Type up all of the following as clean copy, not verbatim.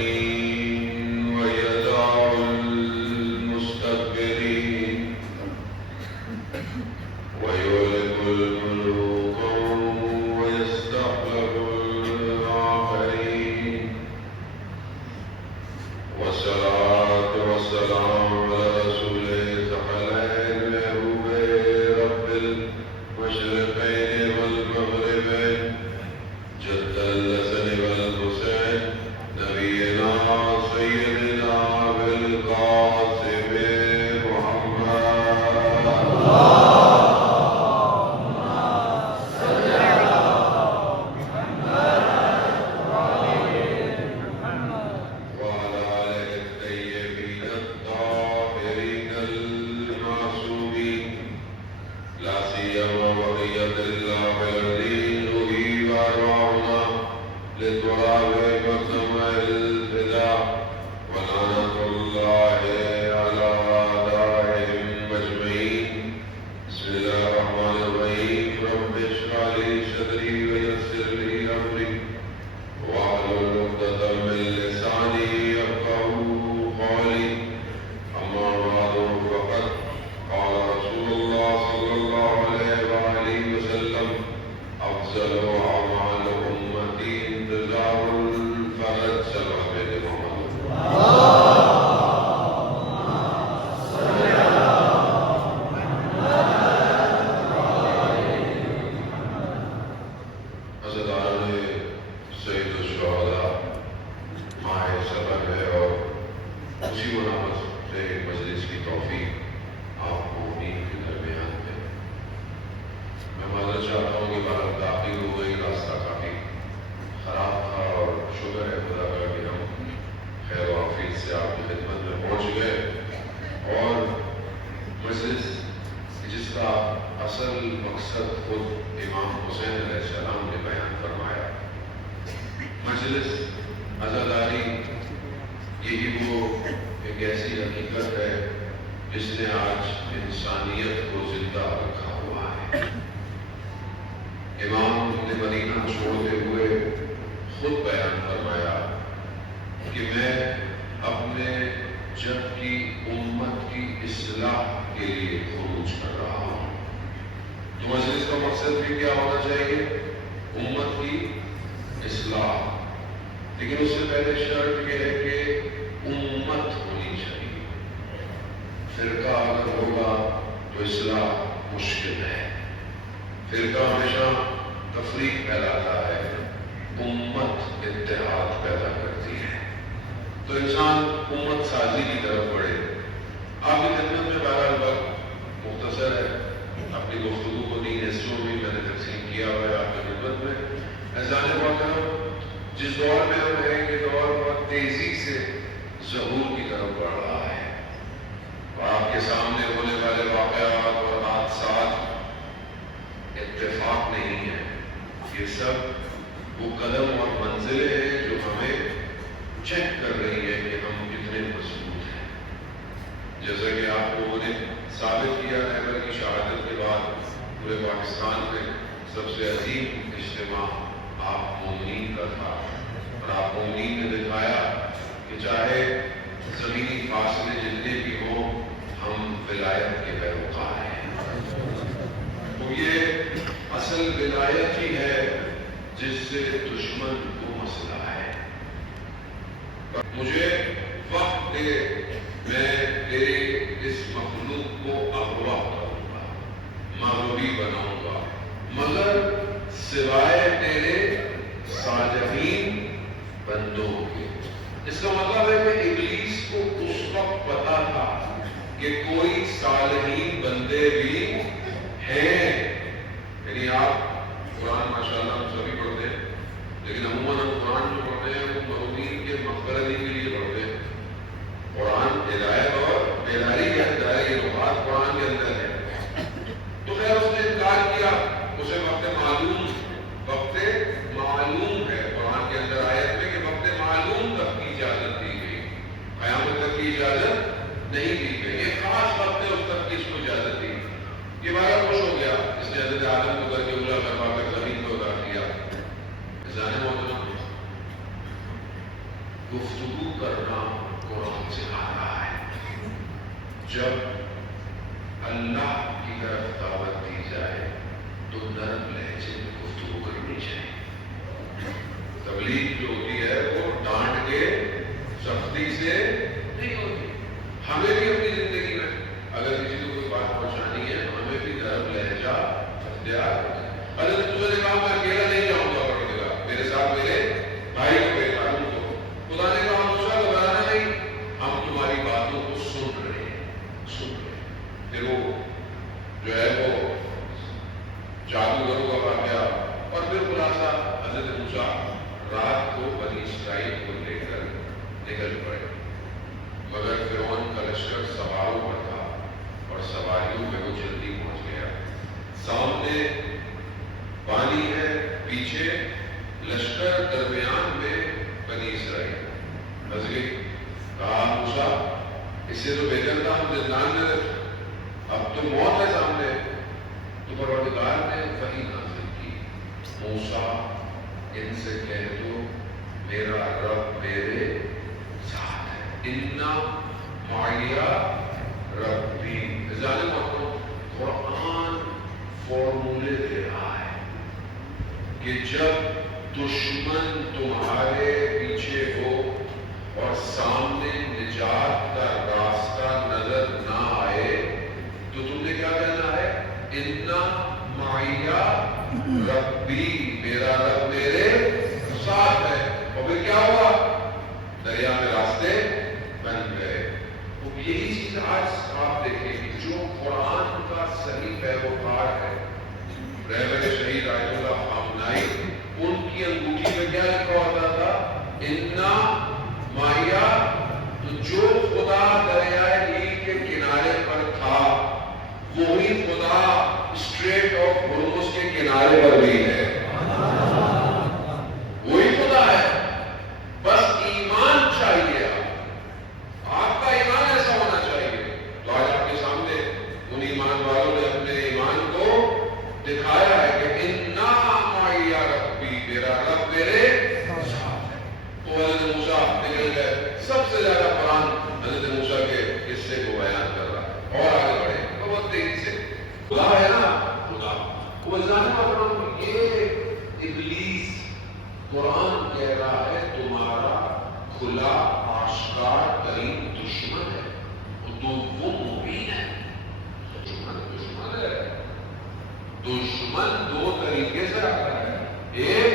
الصالحين ويدع المستكبرين ويهلك الملوك ويستخلف الآخرين والصلاة والسلام على رسوله الثقلين محبوب رب المشرقين والمغربين جد الحسن والحسين نبينا سيدنا بالقاسم گفتگو کرنا قرآن سے آ رہا ہے. جب اللہ کی طرف دعوت دی جائے تو نرم لہجے میں گفتگو کرنی چاہیے. تبلیغ جو ہوتی ہے وہ ڈانٹ کے سختی سے نہیں ہوتی. ہمیں بھی اپنی زندگی میں اگر کسی کو کوئی بات پہنچانی ہے تو ہمیں بھی نرم لہجہ اختیار کرنا ہے. حضرت موسیٰ نے کہا میں اکیلا نہیں جاؤں گا پروردگار، میرے ساتھ میرے بھائی کو بھیج ہارون کو. خدا نے کہا موسیٰ گھبرانا نہیں، ہم تمہاری باتوں کو سن رہے ہیں. پھر وہ جو ہے وہ جادوگروں کا واقعہ اور پھر خلاصہ حضرت موسیٰ رات کو بنی اسرائیل کو لے کر نکل پڑے. مگر فرعون کا لشکر سواروں پر تھا اور سواریوں میں وہ جلدی پہنچ گیا. سامنے پانی ہے، پیچھے لشکر، درمیان میں بنی اسرائیل. بس گئی. کہا موسیٰ اس سے تو بہتر تھا ہم زندان میں رہتے، اب تو موت ہے سامنے. تو پروردگار نے وحی نازل کی، موسیٰ ان سے کہہ دو میرا رب میرے ساتھ ہے. اِنَّ مَعِیَ رَبِّی. ظالم اپنوں قرآن فارمولے دے رہا ہے کہ جب دشمن تمہارے پیچھے ہو اور سامنے نجات کا راستہ نظر نہ آئے تو تم نے کیا کہنا ہے؟ اِنَّ مَعِیَ رَبِّی، میرا رب میرے ساتھ ہے. اور پھر کیا ہوا؟ دریا میں راستے بن گئے. یہی چیز آج آپ دیکھیں کہ جو قرآن کا صحیح پیروکار ہے، رہبر شہید آیت اللہ خامنائی، ان کی انگوٹھی میں کیا لکھا ہوتا تھا؟ اِنَّ مَعِیَ. تو جو خدا دریائے نیل کے کنارے پر تھا وہی خدا اسٹریٹ آف ہرمز کے کنارے پر بھی ہے. وہی خدا ہے. بس ایمان چاہیے. آپ کا ایمان ایسا ہونا چاہیے. تو آج آپ کے سامنے ان ایمان والوں نے اپنے ایمان کو دکھایا ہے کہ اِنَّ مَعِیَ رَبِّی، میرا رب میرے ساتھ ہے. تو حضرت موسیٰ نکل گئے. سب سے زیادہ قرآن حضرت موسیٰ کے قصے کو بیان کر رہا ہے. اور آگے بڑھے بہت تیزی سے. خدا ہے نا، خدا وہ ظالم. یہ ابلیس قرآن کہہ رہا ہے تمہارا کھلا آشکار ترین دشمن ہے. وہ مبین ہے. دشمن ہے. دشمن دو طریقے سے آتا ہے، ایک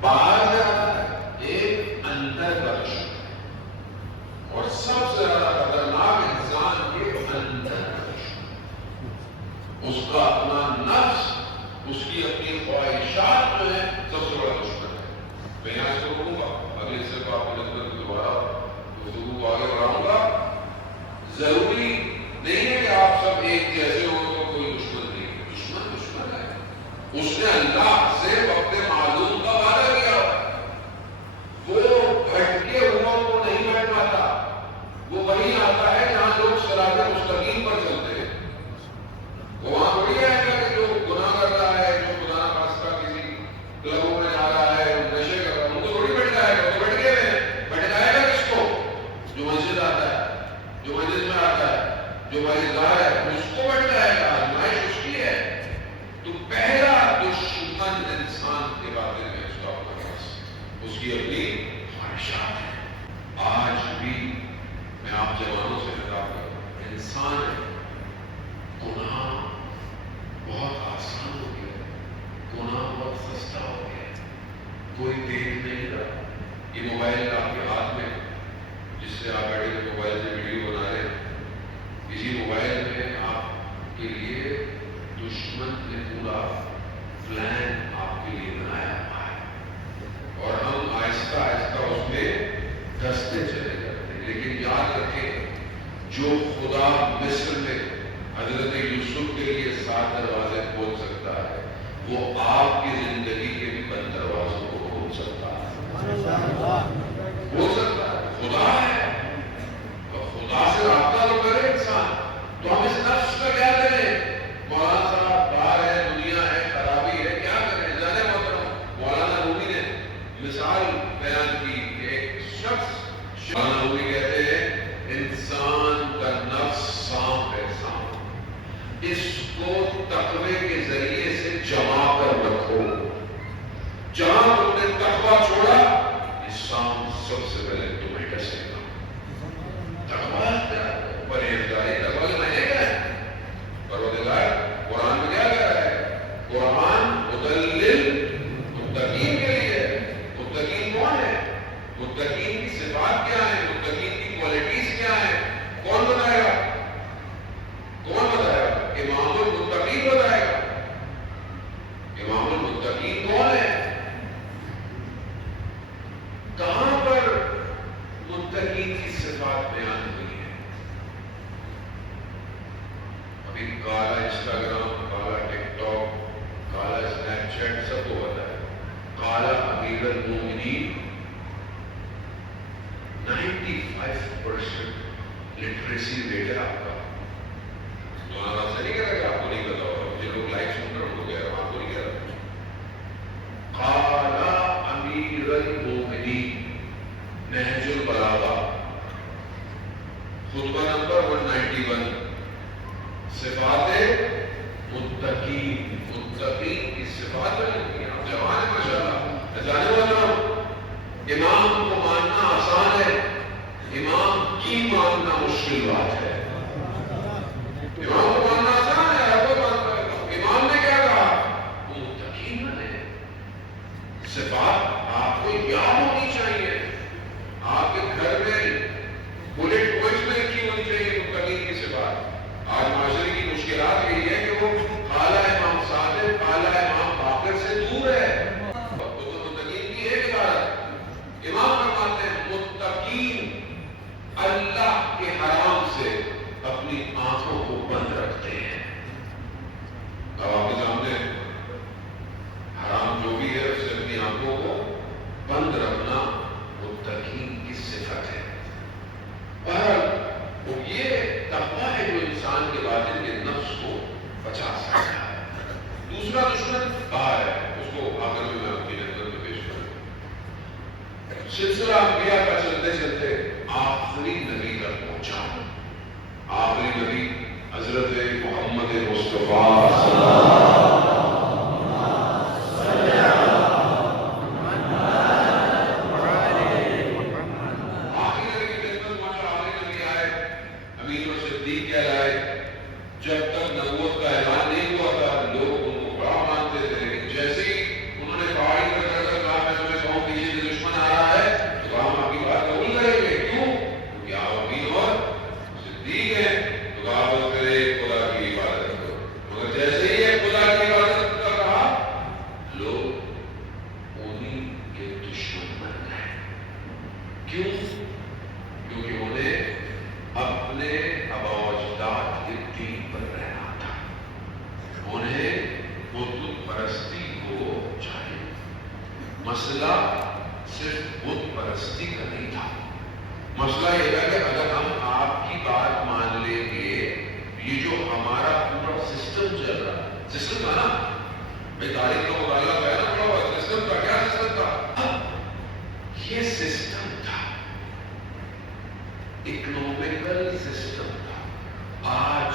باہر سے آتا ہے، ایک اندر کا دشمن. اور سب سے زیادہ خطرناک انسان یہ اندر کا دشمن. اس کا اپنا نفس، اس کی اپنی خواہشات جو ہے سب سے بڑا دشمن ہے. میں یہاں سے رکوں گا، اگلے صرف آپ کے نظر دوبارہ گفتگو کو آگے بڑھاؤں گا. ضروری نہیں ہے کہ آپ سب ایک جیسے ہو تو کوئی دشمن نہیں ہے. دشمن دشمن ہے. اس نے اللہ سے وقت معلوم کا وعدہ کیا. وہ بھٹکے ہوا کو نہیں بیٹھ پاتا. وہ وہی آتا ہے جہاں لوگ صراط مستقیم پر چلتے ہیں. وہاں تھوڑی آئے گا کہ جو گناہ کر رہا ہے، جو خدا نخواستہ کسی کلبوں میں جا رہا ہے، نشے کر رہا ہے، ان کو تھوڑی بھٹکائے گا. وہ بھٹکے ہوئے ہیں. بھٹکائے گا کس کو؟ جو مسجد آتا ہے، جو مسجد میں آتا ہے، جو مالدار ہے، اس کو بھٹکائے گا. آزمائش اس کی ہے. تو پہلا دشمن انسان کے باطن میں اس کا اپنا نفس، اس کی اپنی خواہشات ہے. آج بھی میں آپ جوانوں سے خطاب کروں، انسان ہے. گناہ بہت آسان ہو گیا، گناہ بہت سستا ہو گیا. کوئی دیکھ نہیں رہا. یہ موبائل آپ کے ہاتھ میں، جس سے آپ بیٹھے کے موبائل سے ویڈیو بنا رہے ہیں، اسی موبائل میں آپ کے لیے دشمن نے پورا پلان آپ کے لیے بنایا ہوا ہے. اور ہم آہستہ آہستہ اس میں دستے چلے جاتے ہیں. لیکن یاد رکھیں، جو خدا مصر میں حضرت یوسف کے لیے 7 دروازے کھول سکتا ہے، وہ آپ کی زندگی کے بھی بند دروازوں کو کھول سکتا ہے. ہو سکتا ہے. خدا ہے. تو خدا سے رابطہ تو کرے انسان. تو ہم اس نفس کا کیا کریں؟ مولانا صاحب باہر ہے، دنیا ہے، خرابی ہے، کیا کریں؟ زیادہ محترم مولانا رومی نے مثال بیان کی کہ ایک شخص نووی کہتے ہیں انسان کا نفس سانپ ہے، سانپ، اس کو تقوی کے ذریعے سے جما کر رکھو. جہاں تم نے تقوی چھوڑا یہ سانپ سب سے پہلے تمہیں ڈسے گا. تقوی پرہیزگاری تقوی کے معنی کیا ہے؟ پروردگار قرآن میں کیا کہہ رہا ہے؟ قرآن مدلل متقین کے لیے ہے. متقین کون ہے؟ متقین کی صفات کیا ہے؟ متقین کی کوالٹیز کیا ہے؟ کون بتائے گا؟ کون بتائے گا؟ امام المتقین بتائے گا. امام المتقین کون ہے؟ کہاں پر متقین کی صفات بیان ہوئی ہے؟ ابھی کالا انسٹاگرام، کالا ٹک ٹاک، کالا اسنیپ چیٹ سب کو پتا ہے. کالا امیر المومنین 95% لٹریسی ریٹ ہے آپ کا. مولانا آپ سے نہیں کہہ رہا کہ آپ کو نہیں پتا ہوگا، جو لوگ لائف سن رہے ہیں ان کو کہہ رہا ہوں، آپ کو نہیں کہہ رہا. کالا امیر المومنین نہج البلاغہ خطبہ نمبر 191 صفات متقین. متقین کی صفات بنی. آپ جوان ہیں ماشاءاللہ، جانے والا امام کو ماننا آسان ہے، امام کی ماننا مشکل بات ہے. امام کو ماننا آسان ہے، ہر کوئی مانتا ہے. امام نے کیا کہا؟ وہ متقین بنے. صفات آپ کو یاد ہونی چاہیے، آپ کے گھر میں بلٹ پوائنٹ میں لکھی ہونی چاہیے متقین کی صفات. آج معاشرے کی مشکلات یہی ہے کہ وہ کالا امام صادق، کالا امام باقر سے دور ہے. تو متقین کی ایک عبارت امام فرماتے ہیں متقین اللہ کے حرام سے اپنی آنکھوں کو بند رکھتے ہیں. اب آپ کے سامنے حرام جو بھی ہے اس سے اپنی آنکھوں کو بند رکھنا متقین کی صفت ہے. اور یہ تقویٰ ہے جو انسان کے باطن کے نفس کو بچا سکتا ہے. دوسرا دشمن باہر ہے، اس کو آخر میں آپ کی نظر میں پیش کروں. سلسلہ انبیاء کا چلتے چلتے آخری نبی تک پہنچا. آخری نبی حضرت محمد مصطفیٰ صلی اللہ جب تک نبوت کا اعلان نہیں ہوا تھا لوگ ان کو بڑا مانتے تھے. لیکن جیسے ہی انہوں نے پہاڑی پر چڑھ کر کہا میں تمہیں کہوں پیچھے سے دشمن آ رہا ہے تو کہا ہم آپ کی بات قبول کریں گے. کیوں؟ کیونکہ آپ امین اور صدیق ہیں. تو کہا تو پھر ایک خدا کی عبادت کرو. مگر جیسے ہی ایک خدا کی عبادت کا کہا لوگ انہیں کے دشمن بن گئے. کیوں؟ کیونکہ انہیں اپنے آبا و اجداد کے دین پر رہنا تھا. انہیں بت پرستی کو چاہیے. مسئلہ صرف بت پرستی کا نہیں تھا. مسئلہ یہ تھا کہ اگر ہم آپ کی بات مان لیں گے یہ جو ہمارا پورا سسٹم چل رہا سسٹم تھا نا بھائی تاریخ کا مطالعہ ہے نا پڑا ہوا سسٹم کا. کیا سسٹم تھا؟ یہ سسٹم تھا اکنومیکل سسٹم تھا. آج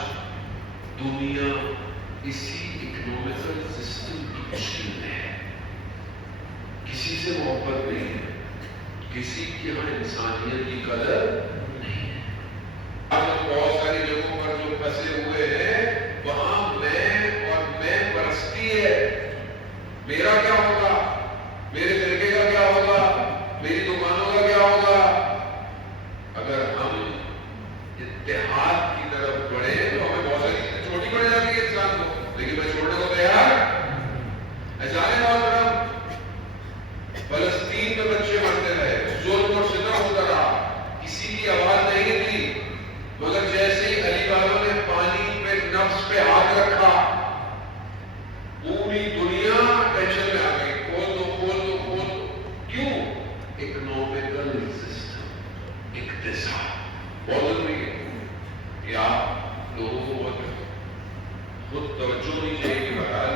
دنیا اسی اکنومیکل سسٹم کی مشکل میں ہے. کسی سے محبت نہیں ہے، کسی کی یہاں انسانیت کی قدر نہیں ہے. آج ہم بہت ساری جگہوں پر جو پھنسے ہوئے ہیں وہاں میں پرستی ہے. میرا کیا ہوگا، میرے فرقے کا کیا ہوگا، میری دکانوں کا کیا ہوگا. اگر ہم اتحاد کی طرف بڑھے تو ہمیں بہت ساری چیزیں چھوٹی پڑ جاتی ہے انسان کو، لیکن میں چھوڑنے کو تیار. جانے بہت بڑا فلسطین میں بچے مرتے رہے، ظلم اور ستم ہوتا رہا، کسی کی آواز نہیں تھی. مگر جیسے ہی علی والوں نے پانی پہ نفس پہ ہاتھ رکھا پوری دنیا ٹینشن میں آ گئی. کھول دو کھول دو کھول دو. کیوں؟ اکنومیکل سسٹم، اقتصاد بہت ضروری ہے کہ آپ لوگوں کو خود توجہ ہونی چاہیے کہ بہرحال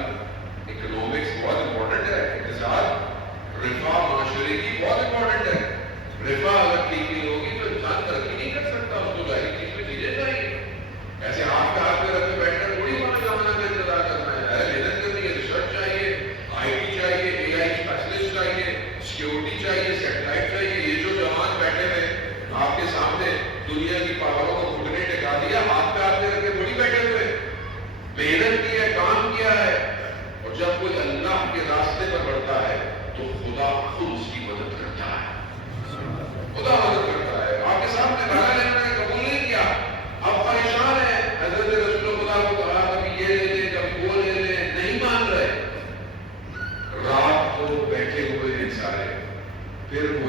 اکنامکس بہت امپورٹنٹ ہے. اقتصاد رفاہ معاشرے کی بہت امپورٹنٹ ہے. رفاہ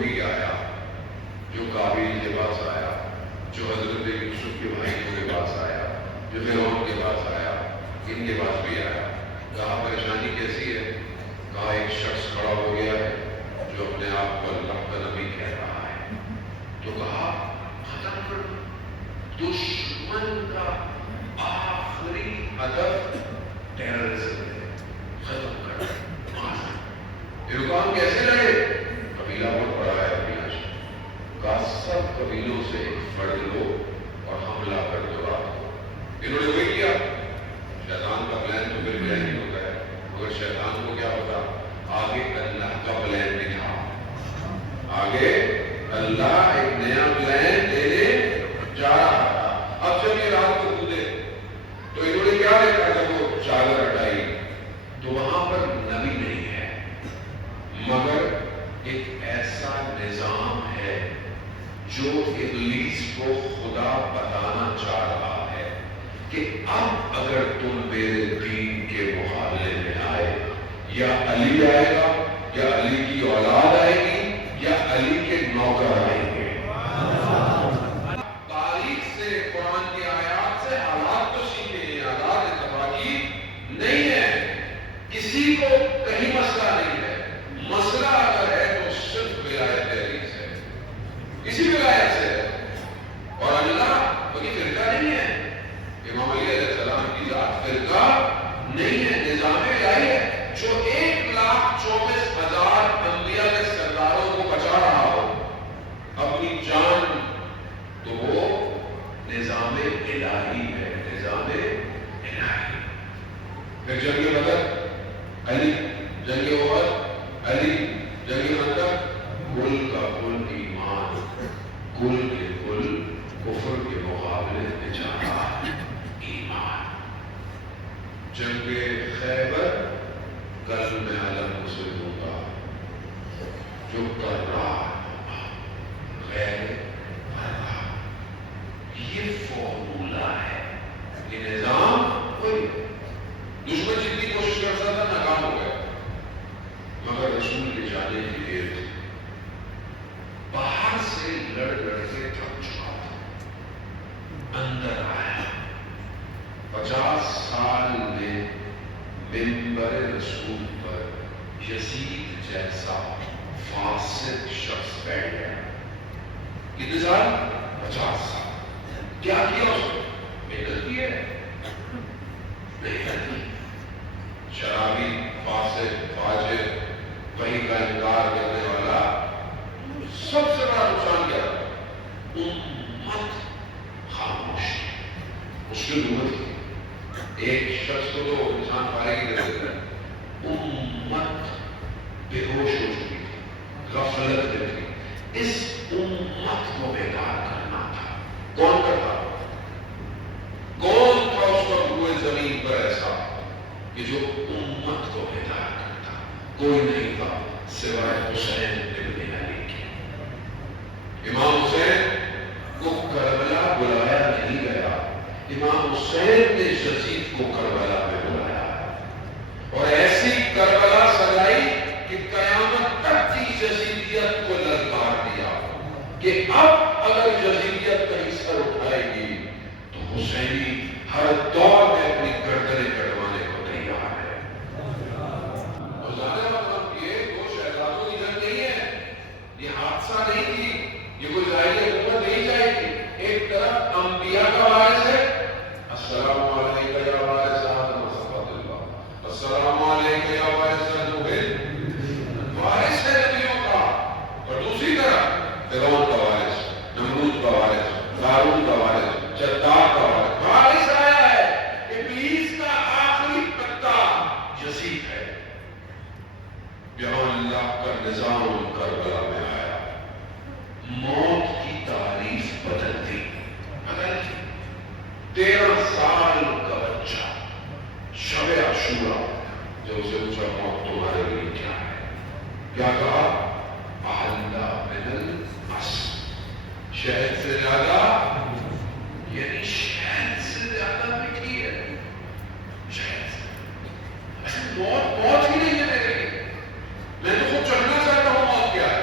وہی آیا جو قابیل کے پاس آیا، جو حضرت یوسف کے بھائیوں کے پاس آیا، جو فرعون کے پاس آیا، ان کے پاس بھی آیا۔ کہا پریشانی کیسی ہے؟ کہا ایک شخص کھڑا ہو گیا ہے جو اپنے آپ کو اللہ کا نبی کہہ رہا ہے۔ تو کہا ختم کر دو۔ دشمن کا آخری ہدف ٹیررزم ہے، ختم کر دو۔ کام کیسے لڑے؟ قبیلہ بہت بڑا ہے، کا سب قبیلوں سے فرد لو اور حملہ کر دو رات کو۔ انہوں نے وہی کیا۔ شیطان کا پلان تو پھر پلان ہی ہوتا ہے، مگر شیطان کو کیا پتا آگے اللہ کا پلان بھی تھا، آگے اللہ ایک نیا پلان دینے جا رہا تھا۔ اب جب یہ رات کو کودے تو انہوں نے کیا دیکھا؟ جب وہ چادر ہٹائی تو وہاں پر نبی نہیں ہے، مگر ایک ایسا نظام ہے جو ابلیس کو خدا بتانا چاہ رہا ہے کہ اب اگر تم میرے دین کے مقابلے میں آئے، یا علی آئے گا، یا علی کی اولاد آئے گی، یا علی کے نوکر آئیں گے۔ تاریخ سے، قرآن کی آیات سے حالات تو سیکھے ہیں، حالات اتفاقی نہیں ہے، کسی کو کہیں مسئلہ نہیں ہے۔ مسئلہ اگر ہے تو صرف ولایت علی سے، اسی ولایت سے ہے، اور اللہ کوئی فرقہ نہیں ہے۔ امام علی علیہ السلام کی ذات فرقہ نہیں ہے، نظام الہی ہے جو 1,24,000 انبیاء کے سرداروں کو بچا رہا ہو اپنی جان، تو وہ نظام الہی ہے، نظام الہی۔ پھر جنگ بدر علی، جنگ احد علی، جنگ خندق کل کا کل ایمان، کل کے کل کفر کے مقابلے میں جانا ایمان۔ جنگ خیبر کل میں علم اسے دوں گا جو کر رہا غیر فرقہ۔ یہ فارمولہ ہے، یہ نظام کوئی دشمن جتنی کوشش کرتا تھا ناکام ہو گیا، مگر رسول کے جانے کی دیر تھی، باہر سے لڑ کے تھک چکا تھا، اندر آیا 50 سال میں منبر رسول پر یزید جیسا فاسق شخص بیٹھ گیا۔ کتنے سال؟ 50 سال۔ کیا کیا اس نے؟ محنت کی ہے، محنت کی۔ شرابی، فاسق، فاجر، وحی کا انکار کرنے والا، سب سے بڑا نقصان کیا تھا؟ امت خاموش، مشکل امت کی۔ ایک شخص کو تو انسان فارغ ہی کر دیتا ہے، امت بے ہوش ہو چکی تھی، غفلت میں تھی۔ اس امت کو بیدار کرنا تھا۔ کون کرتا؟ کون تھا اس وقت پورے زمین پر ایسا کہ جو امت کو بیدار کرتا؟ کوئی نہیں تھا سوائے حسین ابن علی کے۔ امام حسین کو کربلا بلایا نہیں گیا، امام حسین نے یزید کو کربلا میں بلایا، اور ایسی کربلا سجائی کہ قیامت تک کی یزیدیت کو للکار دیا کہ اب اگر یزیدیت کہیں سر اٹھائے گی تو حسینی ہر دور میں اپنی گردنیں کٹوانے کو تیار ہے۔ یہ دو شہزادوں کی جنگ نہیں ہے، یہ حادثہ نہیں تھی، یہ کوئی ظاہری حکومت نہیں چاہیے تھی۔ ایک طرف انبیاء کا وارث ہے، السلام علیکم یا وارث آدم صفوت اللہ، السلام علیکم یا وارث نوح، وارث ہے نبیوں کا، اور دوسری طرف فرعون کا وارث، نمرود کا وارث، قارون کا وارث، جدار کا وارث، وارث آیا ہے۔ ابلیس کا آخری پتا یزید ہے، جہاں اللہ کا نظام کربلا میں آیا، موت کی تعریف بدل دی، بدل دی۔ 13 سال کا بچہ شب عاشورہ جب اسے پوچھا موت تمہارے لیے کیا ہے، کیا کہا؟ احلّا من العسل، شہد سے زیادہ، یعنی شہد سے زیادہ میٹھی ہے، شہد سے۔ موت موت ہی نہیں ہے میرے لیے، میں تو خود چڑھنا چاہتا ہوں۔ موت کیا ہے؟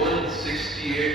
168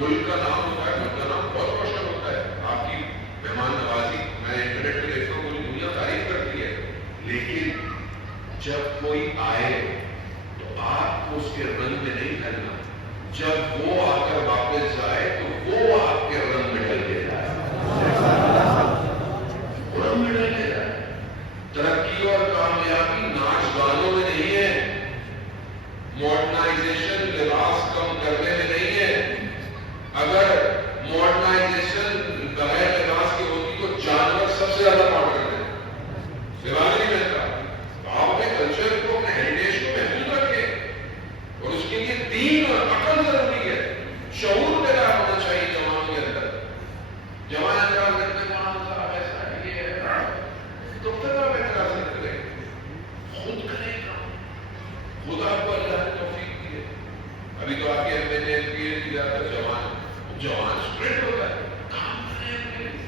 ملک کا نام ہوتا ہے، ملک کا نام بہت روشن ہوتا ہے. آپ کی مہمان نوازی میں انٹرنیٹ پہ دیکھتا ہوں پوری دنیا تعریف کرتی ہے، لیکن جب کوئی آئے تو آپ کو اس کے رنگ میں نہیں ڈھلنا. جب وہ آ کر واپس جائے تو وہ آپ کے رنگ میں ڈل کے جائے، رنگ میں ڈل کے جائے. ترقی اور کامیابی ناچ گانوں میں نہیں ہے، ماڈرنائزیشن لباس کم کرنے میں نہیں ہے. اگر ماڈرنائزیشن بغیر لباس کی ہوتی تو جانور سب سے زیادہ ماڈرن ہے، لباس نہیں ملتا. آپ اپنے کلچر کو، اپنے ہیریٹیج کو محفوظ رکھیں، اور اس کے لیے دین اور عقل ضروری ہے. شعور پیدا ہونا چاہیے جوانوں کے اندر. جوان اعتراض کرتے ہیں وہاں صاحب ایسا یہ ہے، دفتر کا اعتراض نہیں کرے، خود کرے کام. خود آپ کو اللہ نے توفیق دی ہے. ابھی تو آپ کے ایم جاتا جوان اسٹوڈنٹ ہوتا ہے، کام کریں اپنے لیے،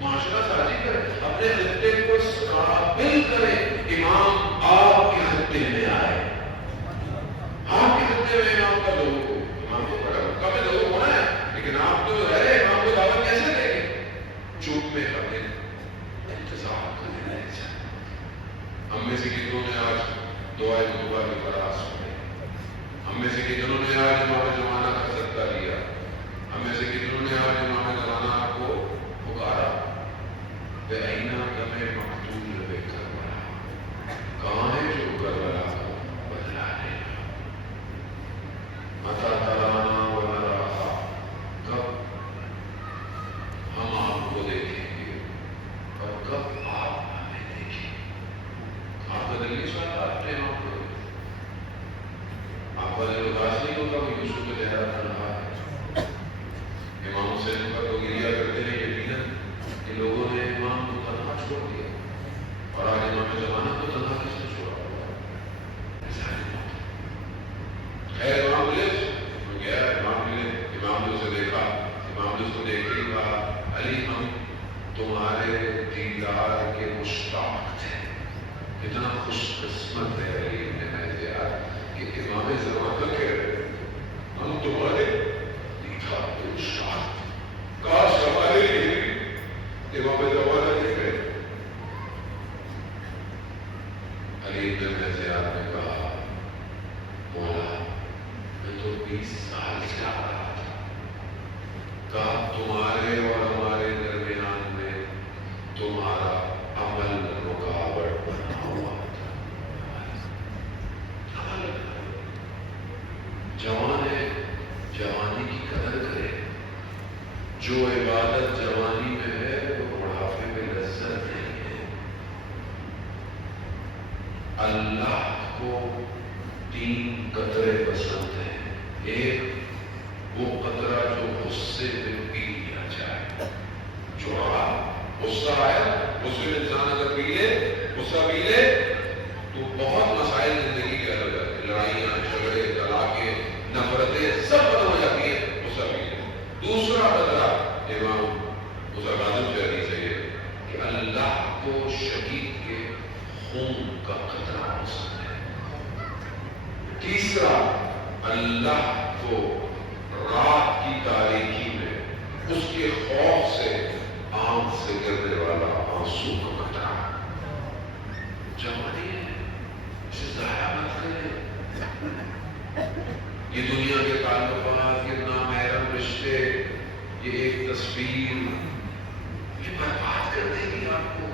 معاشرہ سازی کریں، اپنے خطے کو اس قابل کریں. امام آپ کے خطے میں آئے، آپ کے خطے میں امام کا لوگ ہو. امام کو بڑا مکہ میں لوگ ہونا ہے، لیکن آپ تو رہ رہے امام کو دعوت کیسے دیں گے؟ چوپ میں کریں، انتظار کریں. ہم میں سے کتنوں نے آج دعائے مطلوبہ کی فراز سنی؟ ہم میں سے کتنوں نے آج امام زمانہ کا صدقہ لیا؟ ہم میں سے کتنوں نے آج امام زمانہ کو پکارا؟ بے آئینہ دمِ مقتول بے کربلا، کہاں ہے جو کربلا کو بدلا دے گا؟ متی ترانا ونراہا، کب ہم آپ کو دیکھیں گے اور کب آپ ہمیں دیکھیں گے؟ آپ کا دل نہیں چاہتا اپنے آپ کو؟ آپ کا دل اداس نہیں ہوتا کہ یوسف کے چہرہ تنہا ہے؟ امام حسین پر لوگ گریا کرتے ہیں، یقیناً ان لوگوں نے امام کو تنہا چھوڑ دیا. اور آج امام زمانہ کو تنہا کس نے چھوڑا ہوا ہے؟ امام ملے گیا، امام ملے، امام نے اسے دیکھا، امام نے اس کو دیکھ کے کہا علی ہم تمہارے دیدار کے مشتاق تھے. کتنا خوش قسمت ہے علی ابن میزیار کہ امام زمانہ کہہ رہے ہم تمہارے دیدار کے مشتاق تھے. کاش ہمارے لیے امام زمانہ کہہ رہے. علی ابن میزیار نے کہا مولا میں تو 20 سال سے آ رہا تھا. کہا تمہارے اور ہمارے درمیان میں تمہارا عمل رکاوٹ بنا ہوا تھا. جوان ہے، جوانی کی قدر کرے. جو عبادت جوانی میں ہے وہ بڑھاپے میں لذت نہیں ہے. اللہ کو 3 قطرے پسند ہیں. ایک وہ قطرہ جو غصے میں پی لیا جائے. جو غصہ آیا، غصے میں انسان اگر پی لے، غصہ پی لے تو بہت مسائل زندگی کے حل جاتے، لڑائیاں، جھگڑے، طلاقیں، نفرتیں سب ختم ہو جاتی ہیں غصہ پی لے. دوسرا قطرہ امام اس عبادت سے حدیث ہے کہ اللہ کو شہید کے خون کا قطرہ پسند ہے. تیسرا اللہ کو رات کی تاریکی میں اس کے خوف سے آنکھ سے گرنے والا آنسو کا قطرہ. جوانی ہے، اسے ضائع مت کریں. یہ دنیا کے تعلقات، یہ نامحرم رشتے، یہ ایک تصویر، یہ برباد کر دے گی آپ کو.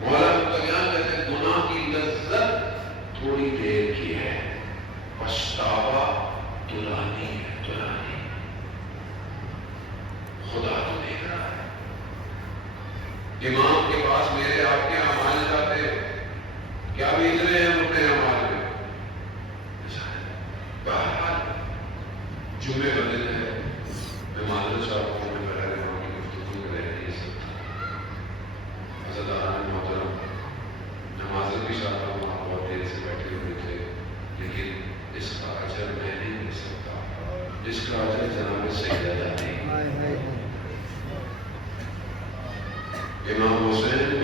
مولا متقیان کہتے ہیں گناہ کی لذت تھوڑی دیر کی ہے، پچھتاوا دلانی ہے، دلانی. خدا تو دیکھ رہا ہے. امام کے پاس میرے آپ کے اعمال جاتے ہیں، کیا بیچ رہے ہیں اپنے اعمال میں؟ بہرحال جمعے کا دن ہے، میں معذرت چاہتا ہوں میں بغیر امام کی گفتگو میں رہ نہیں سکتا. عزیزان محترم، میں معذرت بھی چاہتا ہوں، آپ بہت دیر سے بیٹھے ہوئے تھے، لیکن اس کا اجر میں نہیں لے سکتا، جس کا اجر جناب سیدہ نے. امام حسین